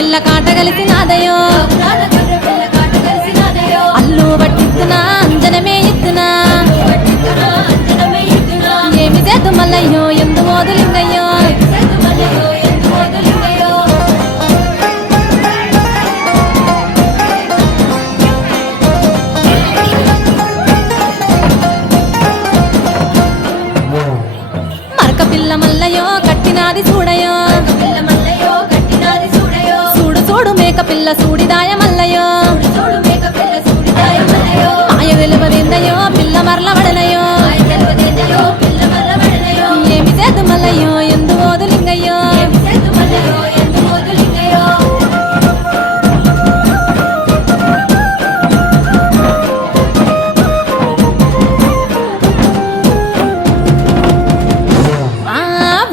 పిల్ల కాట కలిసినాదయో అల్లు పట్టిస్తున్నా అంజనమే ఇస్తున్నా ఏమి చేద్దు మల్లయ్యో ఎందు మోదులింగయ్యో మరక పిల్ల మల్లయ్యో కట్టినాది చూడయో చూడు చూడు మేక పిల్ల సూడిదాయ మల్లయ్యో మాయ వెలువరిందయో పిల్ల మరల వడనయో ఏమి చేద్దు మల్లయ్యో ఎందు మోదులింగయ్యో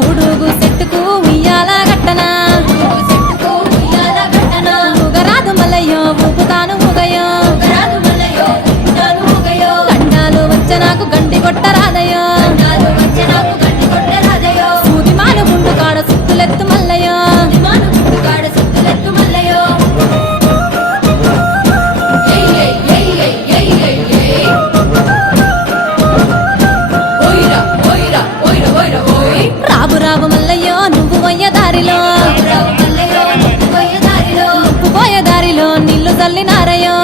ఉడుగు చెట్టుకు ఉయ్యాల గట్టనా ఊగరాదు మల్లయ్యో ఊపుతాను ఊగయో గండాలు వచ్చ నాకు గండి కొట్టరాదయో సూది మాను గుండు కాడ సుత్తులెత్తు మల్లయ్యో రాబు రాబు మల్లయ్యో నువ్వు పోయే దారిలో నువ్వు పోయే దారిలో నీళ్లు చల్లినారయో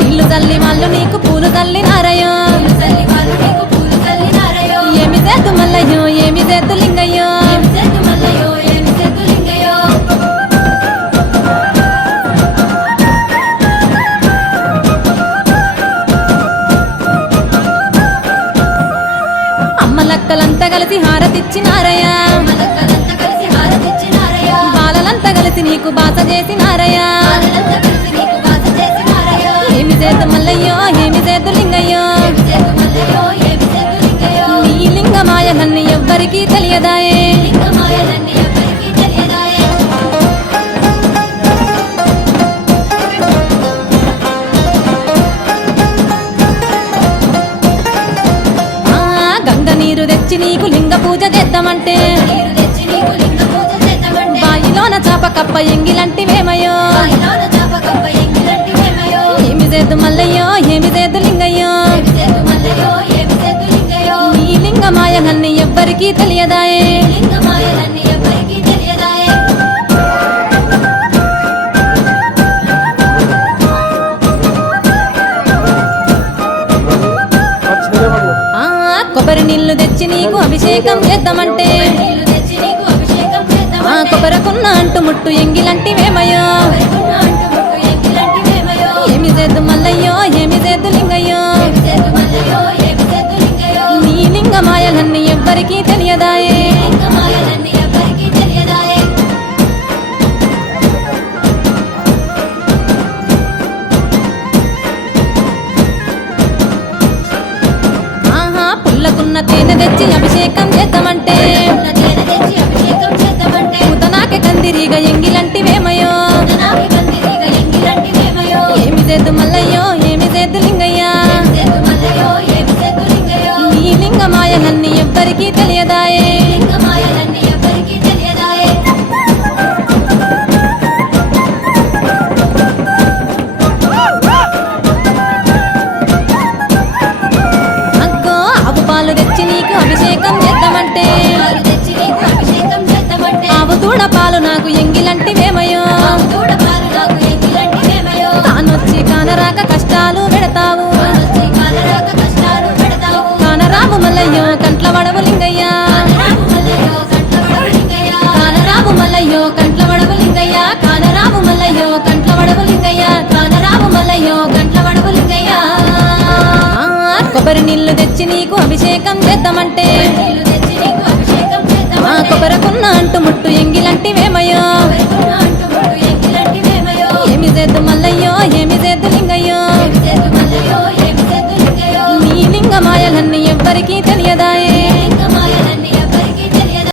నీళ్లు చల్లి వాళ్ళు నీకు పూలు చల్లినారయో ఏమి చేద్దు మల్లయ్యో ఏమి చేద్దు లింగయ్యో అమ్మలక్కలంతా కలిసి హారతిచ్చినారయ్యా బాలలంతా కలిసి నీకు బాస చేసినారయ్యా ఏమి చేద్దు మల్లయ్యో ఏమి చేద్దు లింగయ్యో నీ లింగమాయ నన్ను ఎవ్వరికీ తెలియదాయే గంగ నీరు తెచ్చి నీకు లింగ పూజ చేద్దామంటే బాయిలోన చాప కప్ప ఎంగిలంటివేమయో ఏమి చేద్దు మల్లయ్యో ఏమి చేద్దు లింగయ్యో నీ లింగమాయ నన్ను ఎవ్వరికీ తెలియదాయే కొబ్బరి నీళ్లు తెచ్చి నీకు అభిషేకం చేద్దామంటే కొబ్బరికున్న అంటు ముట్టు ఎంగిలంటివేమయో ఏమి చేద్దు మల్లయ్యో ఏమి చేద్దు లింగయ్యో నీ లింగమాయ నన్ను ఎవ్వరికీ తెలియదాయే పుల్లకున్న తేనె తెచ్చి అభిషేకం చేద్దామంటే పూతనాకే కందిరీగ ఎంగిలంటివేమయో ఏమి చేద్దు మల్లయ్యో ఏమి చేద్దు లింగయ్యా నీ లింగమాయ నన్ను ఎవ్వరికీ తెలియదాయే పాలు తెచ్చి నీకు అభిషేకం చేద్దామంటే ఆవు దూడ పాలు నాకు ఎంగిలంటివేమయో తానొచ్చి కానరాక కష్టాలు పెడతావు కానరావు మల్లయ్యో కంట్ల వడవు లింగయ్యా కానరావు మల్లయ్యో కంట్ల వడవు లింగయ్యా కానరావు మల్లయ్యో కంట్ల వడవు లింగయ్యా కానరావు మల్లయ్యో కంట్ల వడవు లింగయ్యా కొబ్బరి నీళ్లు తెచ్చి నీకు అభిషేకం చేద్దామంటే కొబ్బరికున్న అంటు ముట్టు ఎంగిలంటివేమయో